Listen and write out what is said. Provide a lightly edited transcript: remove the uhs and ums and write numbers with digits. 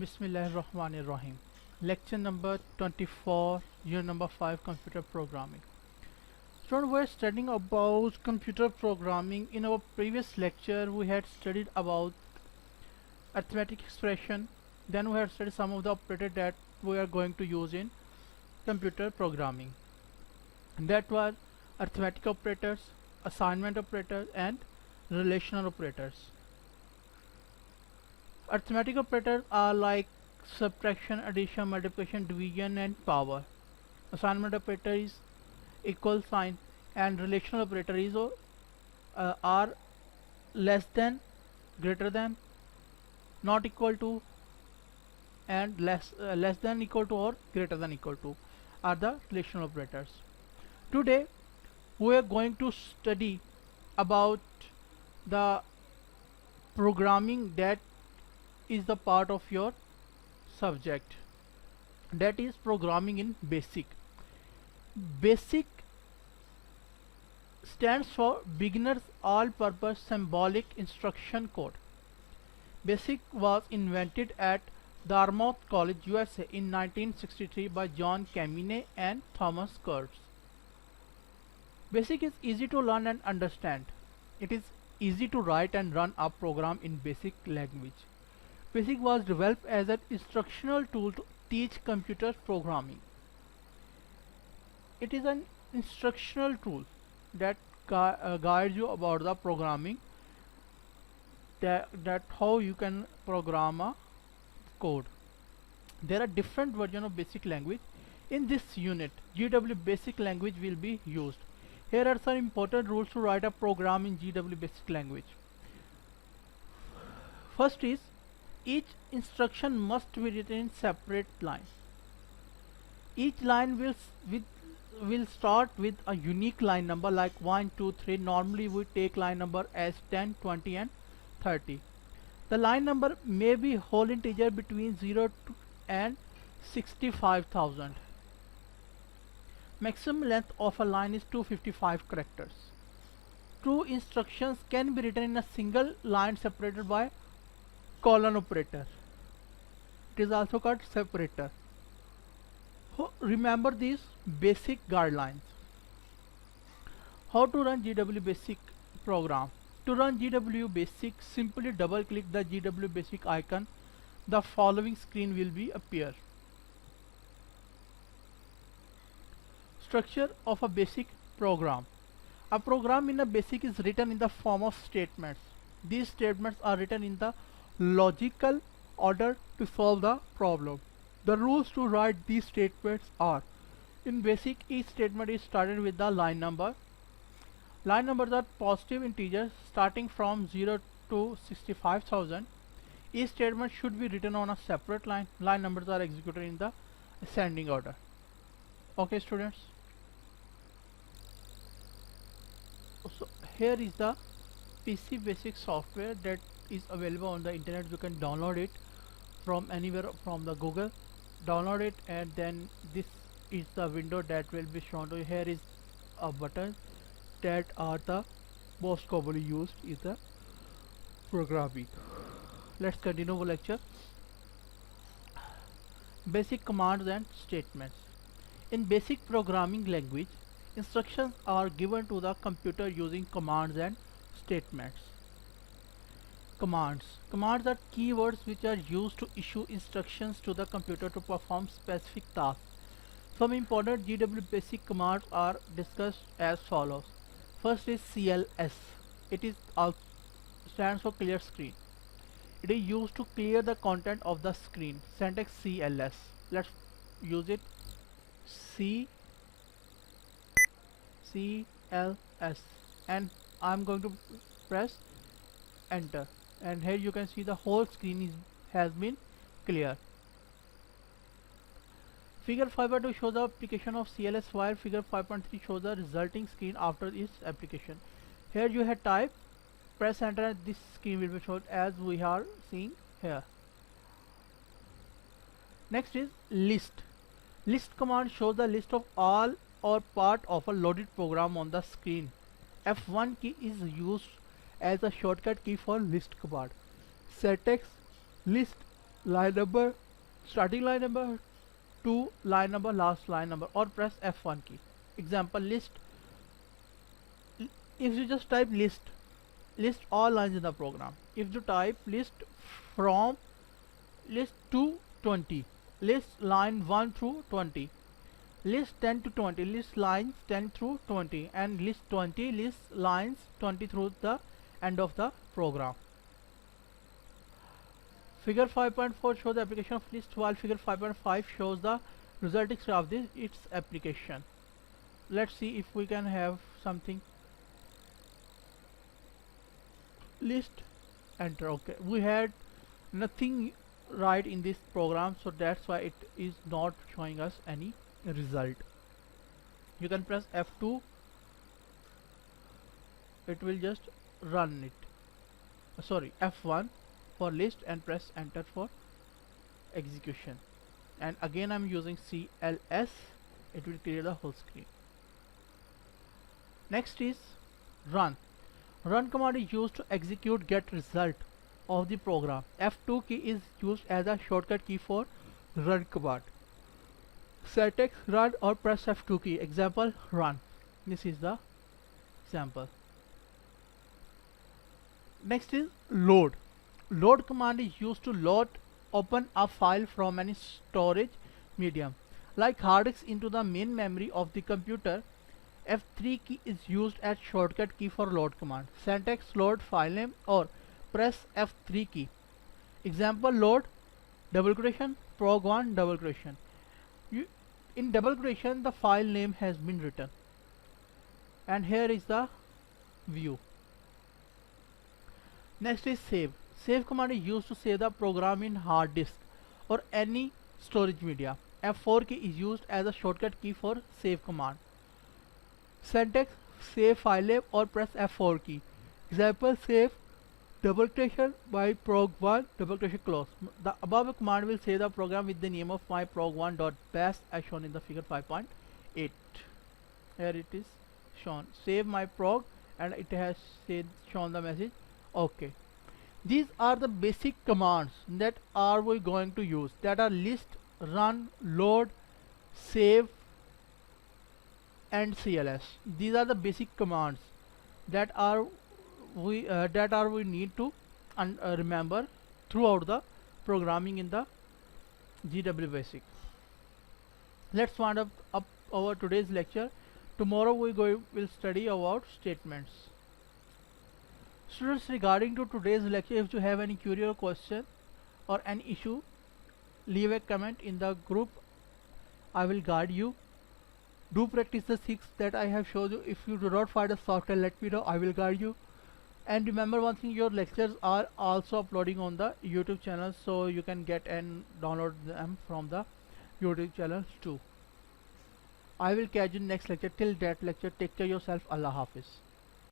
Bismillahirrahmanirrahim. Lecture number 24, year number 5, computer programming. So we're studying about computer programming. In our previous lecture, we had studied about arithmetic expression. Then we had studied some of the operators that we are going to use in computer programming. And that was arithmetic operators, assignment operators, and relational operators. Arithmetic operators are like subtraction, addition, multiplication, division, and power. Assignment operator is equal sign, and relational operator is are less than, greater than, not equal to, and less than equal to or greater than equal to are the relational operators. Today we are going to study about the programming that is the part of your subject, that is programming in basic. Basic stands for beginners all purpose symbolic instruction code. Basic was invented at Dartmouth College, USA in 1963 by John Kamine and Thomas Kurtz. Basic is easy to learn and understand. It is easy to write and run a program in basic language. Basic was developed as an instructional tool to teach computer programming. It is an instructional tool that guides you about the programming, that how you can program a code. There are different versions of basic language. In this unit, GW basic language will be used. Here are some important rules to write a program in GW basic language. First is, each instruction must be written in separate lines. Each line will start with a unique line number like 1, 2, 3. Normally we take line number as 10, 20 and 30. The line number may be whole integer between 0 and 65,000. Maximum length of a line is 255 characters. Two instructions can be written in a single line separated by colon operator. It is also called separator. Remember these basic guidelines. How to run GW basic program? To run GW basic, simply double click the GW basic icon. The following screen will be appear. Structure of a basic program. A program in a basic is written in the form of statements. These statements are written in the logical order to solve the problem. The rules to write these statements are: in basic, each statement is started with the line number. Line numbers are positive integers starting from 0 to 65,000. Each statement should be written on a separate line. Line numbers are executed in the ascending order. Okay students, so here is the PC basic software that is available on the internet. You can download it from anywhere from the Google. Download it, and then this is the window that will be shown to you. Here is a button that are the most commonly used in the programming. Let's continue the lecture. Basic commands and statements. In basic programming language, instructions are given to the computer using commands and statements. Commands. Commands are keywords which are used to issue instructions to the computer to perform specific tasks. Some important GW basic commands are discussed as follows. First is CLS. It is stands for clear screen. It is used to clear the content of the screen. Syntax CLS. Let's use it. CLS, and I'm going to press enter, and here you can see the whole screen has been clear. Figure 5.2 shows the application of CLS, while figure 5.3 shows the resulting screen after its application. Here you have type, press enter, and this screen will be shown as we are seeing here. Next is list. List command shows the list of all or part of a loaded program on the screen. F1 key is used as a shortcut key for list command. Syntax list line number, starting line number to line number, last line number, or press F1 key. Example list. If you just type list all lines in the program. If you type list from list to 20, list line 1 through 20, list 10 to 20, list lines 10 through 20, and list 20, list lines 20 through the end of the program. Figure 5.4 shows the application of list, while figure 5.5 shows the resulting of its application. Let's see if we can have something. List, enter. Okay, we had nothing right in this program, so that's why it is not showing us any result. You can press F2, it will just run it. Sorry, F1 for list and press enter for execution. And again I'm using CLS, it will clear the whole screen. Next is run. Run command is used to execute get result of the program. F2 key is used as a shortcut key for run command. Set X run or press F2 key. Example run. This is the example. Next is load. Load command is used to load open a file from any storage medium like hard disk into the main memory of the computer. F3 key is used as shortcut key for load command. Syntax load file name or press F3 key. Example load double quotation prog1 double quotation. In double quotation the file name has been written, and here is the view. Next is save. Save command is used to save the program in hard disk or any storage media. F4 key is used as a shortcut key for save command. Syntax save file name or press F4 key. Example save double quotation by prog1 double quotation close. The above command will save the program with the name of my prog1.bash as shown in the figure 5.8. Here it is shown. Save my prog, and it has shown the message OK. These are the basic commands that are we going to use, that are list, run, load, save and CLS. These are the basic commands that we need to remember throughout the programming in the GW Basic. Let's wind up our today's lecture. Tomorrow we will study about statements. Students, regarding to today's lecture, if you have any query or question or any issue, leave a comment in the group. I will guide you. Do practice the 6 that I have showed you. If you do not find a software, let me know, I will guide you. And remember one thing, your lectures are also uploading on the YouTube channel, so you can get and download them from the YouTube channel too. I will catch you next lecture. Till that lecture, take care of yourself. Allah Hafiz.